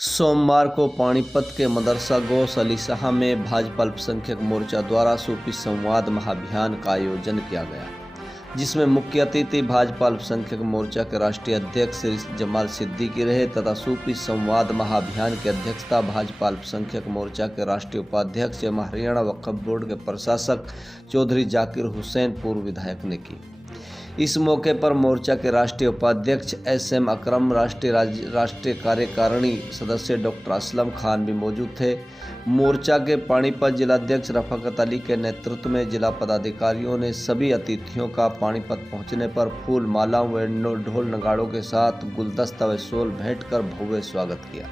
सोमवार को पानीपत के मदरसा गौस अली शाह में भाजपा अल्पसंख्यक मोर्चा द्वारा सूफी संवाद महाअभियान का आयोजन किया गया, जिसमें मुख्य अतिथि भाजपा अल्पसंख्यक मोर्चा के राष्ट्रीय अध्यक्ष श्री जमाल सिद्दीकी रहे तथा सूफी संवाद महाअभियान की अध्यक्षता भाजपा अल्पसंख्यक मोर्चा के राष्ट्रीय उपाध्यक्ष एवं हरियाणा वक्फ बोर्ड के प्रशासक चौधरी जाकिर हुसैन पूर्व विधायक ने की। इस मौके पर मोर्चा के राष्ट्रीय उपाध्यक्ष SM अकरम, राष्ट्रीय कार्यकारिणी सदस्य डॉक्टर असलम खान भी मौजूद थे। मोर्चा के पानीपत जिलाध्यक्ष रफाकत अली के नेतृत्व में जिला पदाधिकारियों ने सभी अतिथियों का पानीपत पहुंचने पर फूल मालाओं व ढोल नगाड़ों के साथ गुलदस्ता व शॉल भेंट कर भव्य स्वागत किया।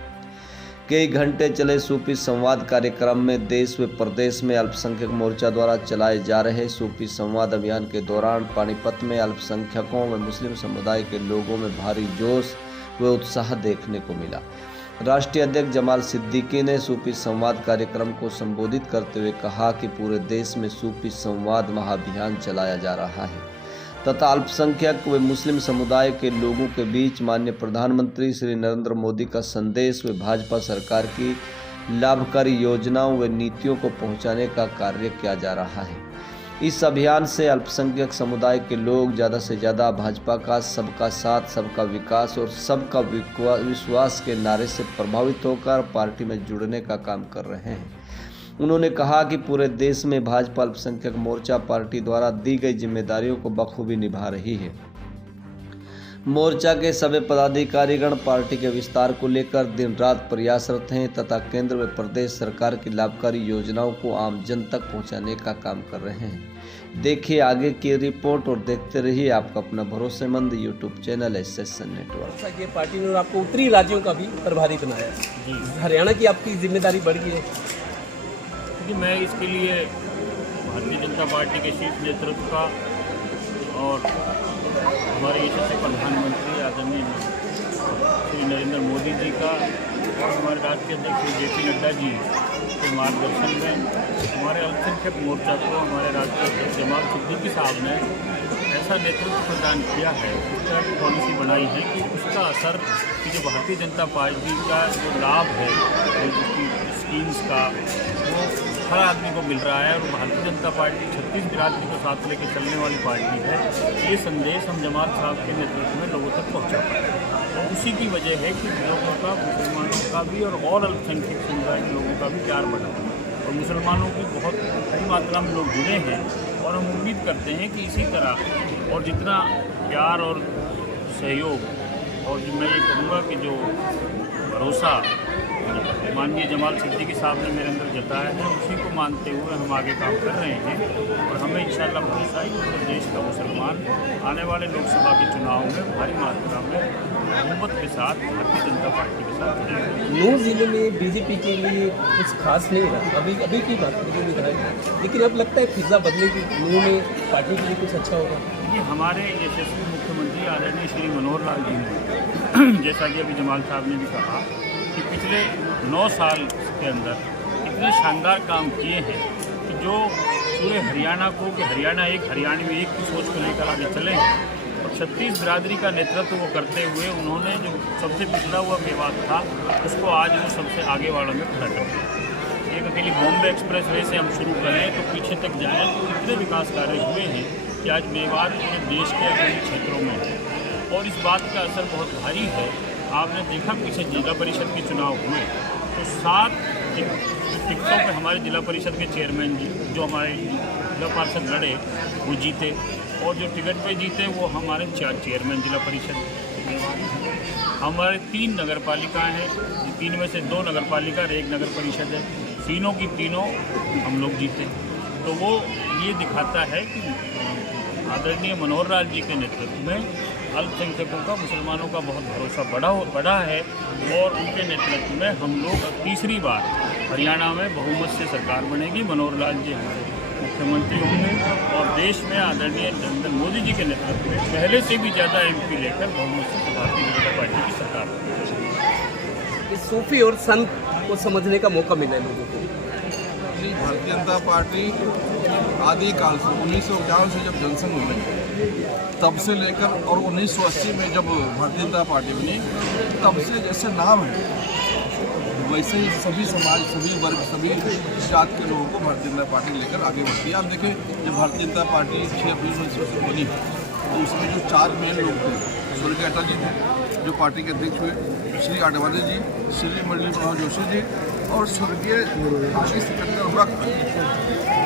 कई घंटे चले सूफी संवाद कार्यक्रम में देश व प्रदेश में अल्पसंख्यक मोर्चा द्वारा चलाए जा रहे सूफी संवाद अभियान के दौरान पानीपत में अल्पसंख्यकों व मुस्लिम समुदाय के लोगों में भारी जोश व उत्साह देखने को मिला। राष्ट्रीय अध्यक्ष जमाल सिद्दीकी ने सूफी संवाद कार्यक्रम को संबोधित करते हुए कहा कि पूरे देश में सूफी संवाद महाअभियान चलाया जा रहा है तथा अल्पसंख्यक व मुस्लिम समुदाय के लोगों के बीच माननीय प्रधानमंत्री श्री नरेंद्र मोदी का संदेश व भाजपा सरकार की लाभकारी योजनाओं व नीतियों को पहुंचाने का कार्य किया जा रहा है। इस अभियान से अल्पसंख्यक समुदाय के लोग ज़्यादा से ज़्यादा भाजपा का सबका साथ, सबका विकास और सबका विश्वास के नारे से प्रभावित होकर पार्टी में जुड़ने का काम कर रहे हैं। उन्होंने कहा कि पूरे देश में भाजपा अल्पसंख्यक मोर्चा पार्टी द्वारा दी गई जिम्मेदारियों को बखूबी निभा रही है। मोर्चा के सभी पदाधिकारीगण पार्टी के विस्तार को लेकर दिन रात प्रयासरत हैं तथा केंद्र व प्रदेश सरकार की लाभकारी योजनाओं को आम जन तक पहुंचाने का काम कर रहे हैं। देखिए आगे की रिपोर्ट और देखते रहिए आपका अपना भरोसेमंद यूट्यूब चैनल SSN नेटवर्क। ये पार्टी ने आपको उत्तरी राज्यों का भी प्रभारी बनाया जी। हरियाणा की आपकी जिम्मेदारी बढ़ गई है कि मैं इसके लिए भारतीय जनता पार्टी के शीर्ष नेतृत्व का और हमारे यशस्वी प्रधानमंत्री आदरणीय श्री नरेंद्र मोदी जी का और हमारे राष्ट्रीय अध्यक्ष श्री JP नड्डा जी के मार्गदर्शन में हमारे अल्पसंख्यक मोर्चा को हमारे राष्ट्रीय अध्यक्ष जमाल सिद्दीकी साहब ने ऐसा नेतृत्व प्रदान किया है, इस तरह की पॉलिसी बनाई है कि उसका असर कि जो भारतीय जनता पार्टी का जो लाभ है उसकी स्कीम्स का वो हर आदमी को मिल रहा है और भारतीय जनता पार्टी 36 बिरादरी को साथ लेकर चलने वाली पार्टी है। ये संदेश हम जमाल साहब के नेतृत्व में लोगों तक पहुँचा पाए और उसी की वजह है कि लोगों का, मुसलमानों का भी और अल्पसंख्यक समुदाय के लोगों का भी प्यार बढ़ा और मुसलमानों की बहुत बड़ी मात्रा में लोग जुड़े हैं और हम उम्मीद करते हैं कि इसी तरह और जितना प्यार और सहयोग और मैं ये कहूँगा कि जो भरोसा माननीय जमाल सिद्दीकी साहब ने मेरे अंदर जताया है उसी को मानते हुए हम आगे काम कर रहे हैं और हमें इंशाअल्लाह भरोसा है कि पूरे देश का मुसलमान आने वाले लोकसभा के चुनाव में भारी मात्रा में बहुमत के साथ भारतीय जनता पार्टी के साथ जुड़ेगा। नूंह जिले में बीजेपी के लिए कुछ खास नहीं रहा, अभी की बात करेंगे, लेकिन अब लगता है फिजा बदलेगी, नूंह में पार्टी के लिए कुछ अच्छा होगा। ये हमारे यशस्वी मुख्यमंत्री आदरणीय श्री मनोहर लाल जी ने जैसा कि अभी जमाल साहब ने भी कहा कि पिछले 9 साल के अंदर इतने शानदार काम किए हैं कि जो पूरे हरियाणा को कि हरियाणा एक हरियाणवी एक की सोच को लेकर आगे चले हैं और 36 बिरादरी का नेतृत्व वो करते हुए उन्होंने जो सबसे पिछड़ा हुआ मेवात था उसको आज वो सबसे आगे वालों में खड़ा कर दिया। एक अकेली बॉम्बे एक्सप्रेस वे से हम शुरू करें तो पीछे तक जाएँ तो इतने विकास कार्य हुए हैं कि आज मेवात पूरे देश के अग्रणी क्षेत्रों में है और इस बात का असर बहुत भारी है। आपने देखा पीछे जिला परिषद के चुनाव हुए तो 7 टिकटों पे हमारे जिला परिषद के चेयरमैन जी जो हमारे जिला पार्षद लड़े वो जीते और जो टिकट पे जीते वो हमारे 4 चेयरमैन जिला परिषद। हमारे 3 नगर पालिकाएँ हैं, 3 में से 2 नगर पालिका और 1 नगर परिषद है, तीनों की तीनों हम लोग जीते। तो वो ये दिखाता है कि आदरणीय मनोहर लाल जी के नेतृत्व में अल्पसंख्यकों का, मुसलमानों का बहुत भरोसा बढ़ा है और उनके नेतृत्व में हम लोग तीसरी बार हरियाणा में बहुमत से सरकार बनेगी। मनोहर लाल जी हमारे मुख्यमंत्री होंगे और देश में आदरणीय नरेंद्र मोदी जी के नेतृत्व में पहले से भी ज़्यादा MP लेकर बहुमत से भारतीय जनता पार्टी की सरकार बनेगी। इस सूफी और संत को समझने का मौका मिला है लोगों को। भारतीय जनता पार्टी आदिकाल से 1951 से जब जनसंघ बनी तब से लेकर और 1980 में जब भारतीय जनता पार्टी बनी तब से जैसे नाम है वैसे ही सभी समाज, सभी वर्ग, सभी जात के लोगों को भारतीय जनता पार्टी लेकर आगे बढ़ती है। आप देखें, जब भारतीय जनता पार्टी 6 अप्रैल 1900 से बनी तो उसमें जो 4 मेन लोग थे, स्वर्गीय अटल जी थे जो पार्टी के अध्यक्ष हुए, श्री आडवाणी जी, श्री मुरली मनोहर जोशी जी और स्वर्गीय हाजी सिकंदर हुआ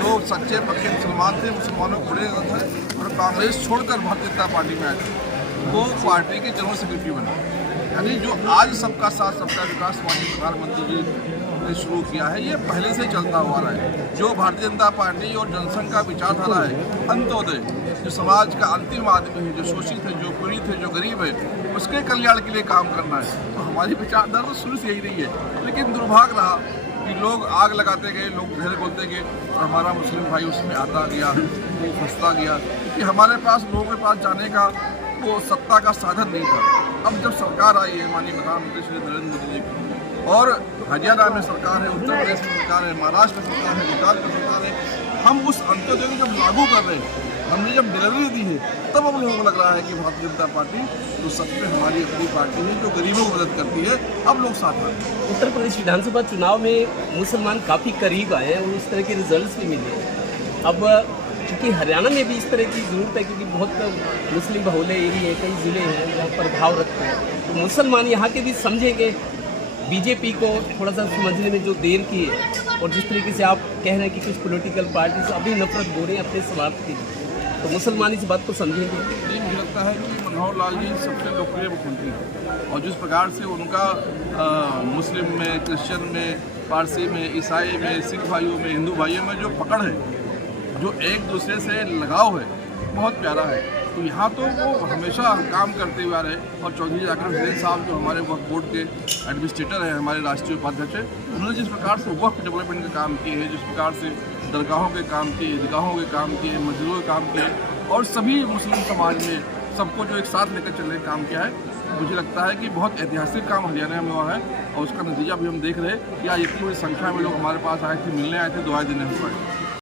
जो सच्चे पक्के मुसलमान थे, मुसलमानों को बड़े थे और कांग्रेस छोड़कर भारतीय जनता पार्टी में आए थे। वो पार्टी के जनरल सेक्रेटरी बना। यानी जो आज सबका साथ सबका विकास माननीय प्रधानमंत्री जी ने शुरू किया है, ये पहले से चलता हुआ रहा है। जो भारतीय जनता पार्टी और जनसंघ का विचारधारा है, अंत्योदय, जो समाज का अंतिम आदमी है, जो शोषित है, जो पीड़ित है, जो गरीब है, उसके कल्याण के लिए काम करना है। तो हमारी विचारधारा तो शुरू से यही रही है। लेकिन दुर्भाग्य रहा कि लोग आग लगाते गए, लोग ढेर बोलते गए और हमारा मुस्लिम भाई उसमें आता गया, वो फंसता गया कि हमारे पास लोगों के पास जाने का वो सत्ता का साधन नहीं था। अब जब सरकार आई है माननीय प्रधानमंत्री श्री नरेंद्र मोदी जी की और हरियाणा में सरकार है, उत्तर प्रदेश में सरकार है, महाराष्ट्र में सरकार है, गुजरात में सरकार है, हम उस अंत्योदय को जब लागू कर रहे हैं, हमने जब डिलीवरी दी है, तब हम लोगों को लग रहा है कि भारतीय जनता पार्टी तो सच में हमारी अपनी पार्टी है जो गरीबों को मदद करती है। अब लोग साथ आते हैं। उत्तर प्रदेश विधानसभा चुनाव में मुसलमान काफ़ी करीब आए हैं और उस तरह के रिजल्ट्स भी मिले हैं। अब क्योंकि हरियाणा में भी इस तरह की ज़रूरत है, क्योंकि बहुत मुस्लिम बहुले एरिया, कई ज़िले हैं जहाँ पर भाव रखते हैं, तो मुसलमान यहाँ के भी समझेंगे बीजेपी को थोड़ा सा समझने में जो देर की है। और जिस तरीके से आप कह रहे हैं कि कुछ पॉलिटिकल पार्टीज अभी नफरत हो रही हैं अपने स्वार्थ के लिए, तो मुसलमान इस बात को समझेंगे। मुझे लगता है कि मनोहर लाल जी सबसे लोकप्रिय मुख्यमंत्री हैं और जिस प्रकार से उनका मुस्लिम में, क्रिश्चियन में, पारसी में, ईसाई में, सिख भाइयों में, हिंदू भाइयों में जो पकड़ है, जो एक दूसरे से लगाव है, बहुत प्यारा है। तो यहाँ तो वो हमेशा काम करते हुए आ रहे। और चौधरी जाकिर हुसैन साहब जो हमारे वक्फ बोर्ड के एडमिनिस्ट्रेटर हैं, हमारे राष्ट्रीय उपाध्यक्ष हैं, उन्होंने जिस प्रकार से वक्फ डेवलपमेंट के काम किए हैं, जिस प्रकार से दरगाहों के काम किए, ईदगाहों के काम किए, मस्जिदों के काम किए और सभी मुस्लिम समाज में सबको जो एक साथ लेकर चलने का काम किया है, मुझे लगता है कि बहुत ऐतिहासिक काम हरियाणा में हुआ है। और उसका नतीजा भी हम देख रहे हैं कि आज इतनी बड़ी संख्या में लोग हमारे पास आए थे, मिलने आए थे, दुआएं देने हुए।